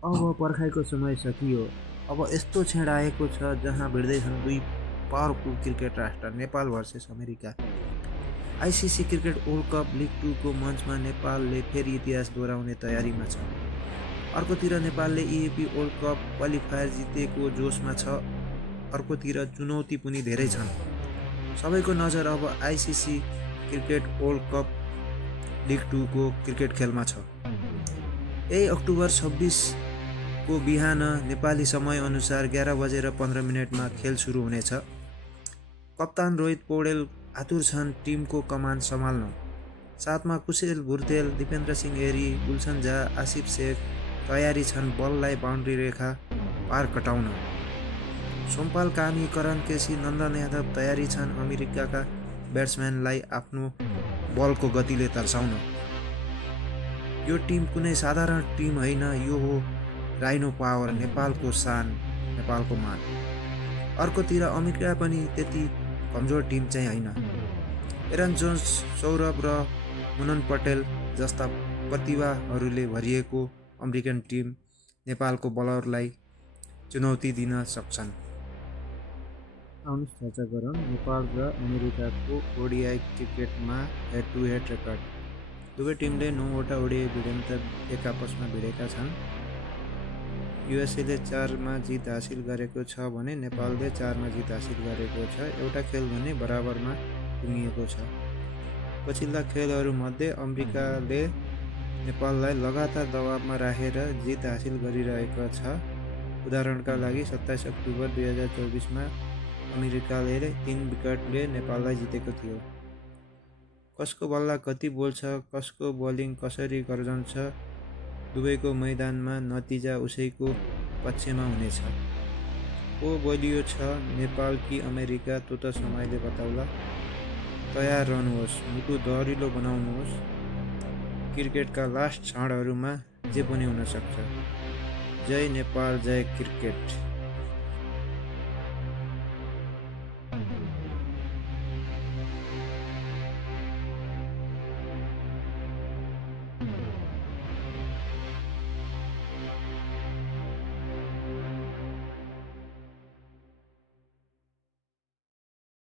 अब पर्खाइको समय सकियो। अब यस्तो क्षण आएको छ जहाँ भिड्दैछन् दुई पावरफुल क्रिकेट राष्ट्र Nepal versus America. ICC cricket world cup league 2 को मञ्चमा नेपालले फेरि इतिहास दोहोऱ्याउने तयारीमा छ। अर्कोतिर नेपालले इएपी वर्ल्ड कप क्वालिफायर जितेको जोसमा छ। अर्कोतिर चुनौती पनि धेरै छन्। सबैको नजर अब ICC cricket world cup league 2 को क्रिकेट खेलमा छ। यही अक्टोबर 26 को बिहान नेपाली समय अनुसार 11:15 खेल सुरु हुनेछ। कप्तान रोहित पौडेल आतुर छन् टिमको कमान सम्हाल्न। साथमा कुशेल भुर्तेल, दिपेन्द्र सिंह एरी, गुलसन झा, आसिफ शेख तयारी छन् बललाई बााउन्ड्री रेखा पार कटाउन। सोमपाल कामी, करण केसी, नन्दन यादव तयारी छन् अमेरिकाका ब्याट्सम्यानलाई आफ्नो बलको गतिले तर्साउन। यो टिम कुनै साधारण टिम होइन, यो हो राइनो पावर, नेपालको शान, नेपालको मान। अर्कोतिर अमेरिका पनि त्यति कमजोर टिम चाहिँ होइन। एरन जोन्स, सौरभ र मुनन पटेल जस्ता प्रतिभाहरूले भरिएको अमेरिकन टिम नेपालको बलरलाई चुनौती दिन सक्छन्। आउनुहोस् चर्चा गरौँ नेपाल र अमेरिकाको ओडिआई क्रिकेटमा हेड टु हेड रेकर्ड। दुवै टिमले 9वटा ओडिआई भिडेन्ट एक आपसमा भिडेका छन्। युएसएले 4मा जित हासिल गरेको छ भने नेपालले 4मा जित हासिल गरेको छ। एउटा खेल भने बराबरमा टुङ्गिएको छ। पछिल्ला खेलहरूमध्ये अमेरिकाले नेपाललाई लगातार दबावमा राखेर जित हासिल गरिरहेको छ। उदाहरणका लागि 27 अक्टोबर 2024मा अमेरिकाले 3 विकेटले नेपाललाई जितेको थियो। कसको बल्ल कति बोल्छ, कसको बोलिङ कसरी गर्जन्छ, दुवैको मैदानमा नतिजा उसैको पक्षमा हुनेछ। को बलियो छ, नेपाल कि अमेरिका, त्यो त समयले बताउला। तयार रहनुहोस्, मुटु दरिलो बनाउनुहोस्। क्रिकेटका लास्ट क्षणहरूमा जे पनि हुन सक्छ। जय नेपाल, जय क्रिकेट।